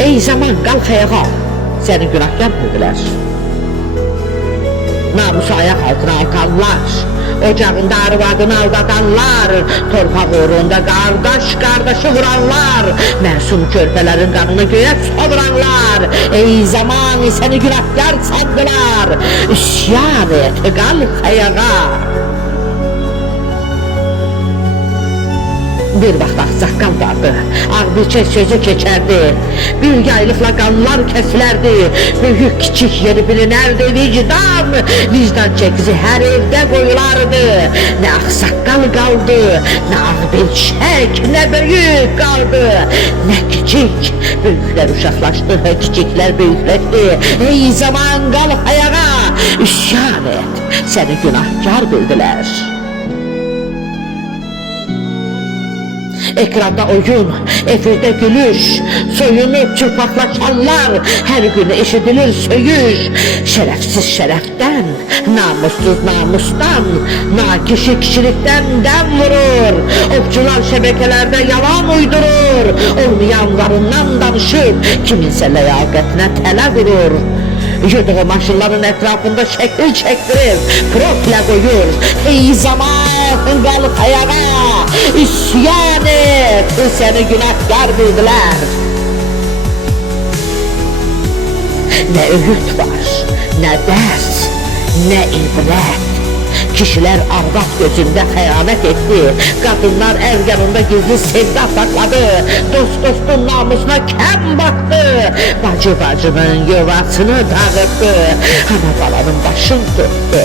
Ey zaman kalk ayağa, seni günahkar bildiler. Namusu ayak altına atanlar, ocağında arvadını aldatanlar, torpaq uğrunda kardeşi vuranlar, məsum körpelerin kanını göğe savuranlar, ey zaman seni günahkar sandılar, isyan et, kalk ayağa. Bir vaxt ağsaqqal vardı, ağbirçək sözü keçərdi, bir yaylıqla qanlar kəsilərdi, büyük kiçik yeri bilinərdi, vicdan çəkisi hər evdə qoyulardı, nə ağsaqqal qaldı, nə ağbirçək, nə böyük qaldı, nə kiçik, böyüklər uşaqlaşdı, kiçiklər böyükləşdi, ey zaman qalx ayağa, isyan et, səni günahkar bildilər. Ekranda oyun, efirde gülüş, soyunup çırpaklaşanlar, her gün eşidilir söyüş. Şerefsiz şereften, namussuz namustan, nakişi kişilikten dem vurur. Okçular şebekelerde yalan uydurur, olmayanlarından danışıp kiminse liyakatine tele vurur. Yürüdüğü maşınların etrafında şekil çektirir, profile koyur. Ey zaman kalk ayağa, isyan et, seni günahkar bildiler. Ne öğüt var, ne ders, ne ibret. Kişiler arvat gözünde xəyanət etdi, kadınlar ev yanında gizli sevda sakladı, dost dostun namusuna kem baktı, bacı bacının yuvasını dağıttı, ana balanın başını tuttu.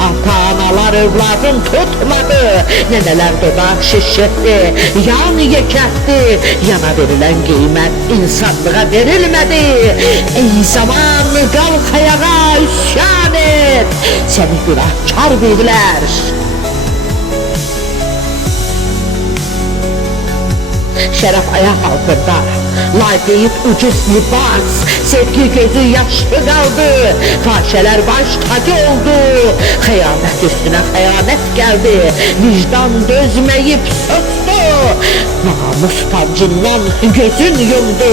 Ata-analar evladın tutmadı, neneler dudak şişirtti, yan yekərtdi, yana verilen qiymət insanlığa verilmedi. Ey zaman qalx ayağa, isyan et, seni günahkar bildiler. Şeref ayak altında, layık ucuz libas, sevgi gözü yaşlı kaldı, fahişeler baş tacı oldu, xəyanət üstüne xəyanət geldi, vicdan dözmeyip sustu, namus tancından gözün yumdu,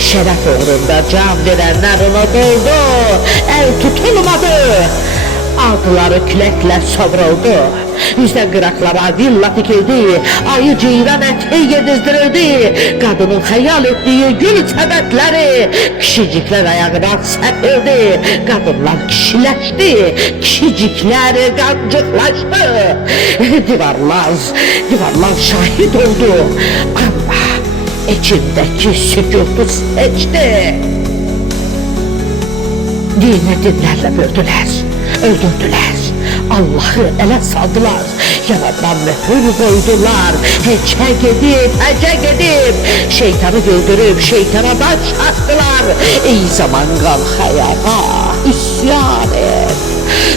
şeref uğrunda can verenler unutuldu, el tutulmadı. Altıları küləklə savruldu, yüzden qıraqlara villa tikildi, ayı ceyran eti yedizdirildi, kadının xəyal ettiği gül səbətləri, kişiciklər ayağına səpildi, kadınlar kişiləşdi, kişiciklər qancıqlaşdı, divarlar şahit oldu, ama içindeki sükutu seçti. Dini dinlerle böldüler, öldürdüler, Allah'ı ele saldılar, yaradan mühür koydular, hece gidip, şeytanı güldürüp şeytana baş attılar. Ey zaman kalk ayağa, isyan et,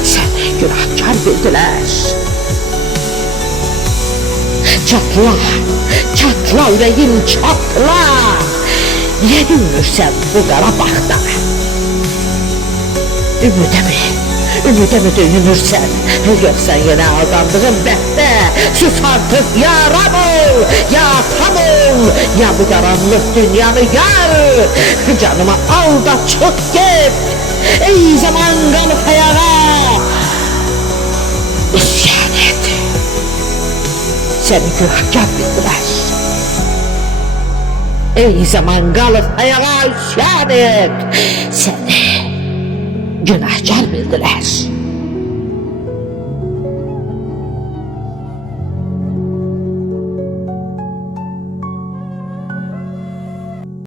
seni günahkar bildiler. Çatla, çatla yüreğim çatla, niye gülmürsen bu Qarabağda? Ümide mi döyünürsen, yoksa yine aldandığın bəhdə, sus artık ya Rab ol, ya tam ol, ya bu karanlık dünyanı yar, canımı al da çık git, ey zaman kalk ayağa, isyan et, seni günahkar bildiler. Ey zaman kalk ayağa, isyan et, seni günahkar bildiler.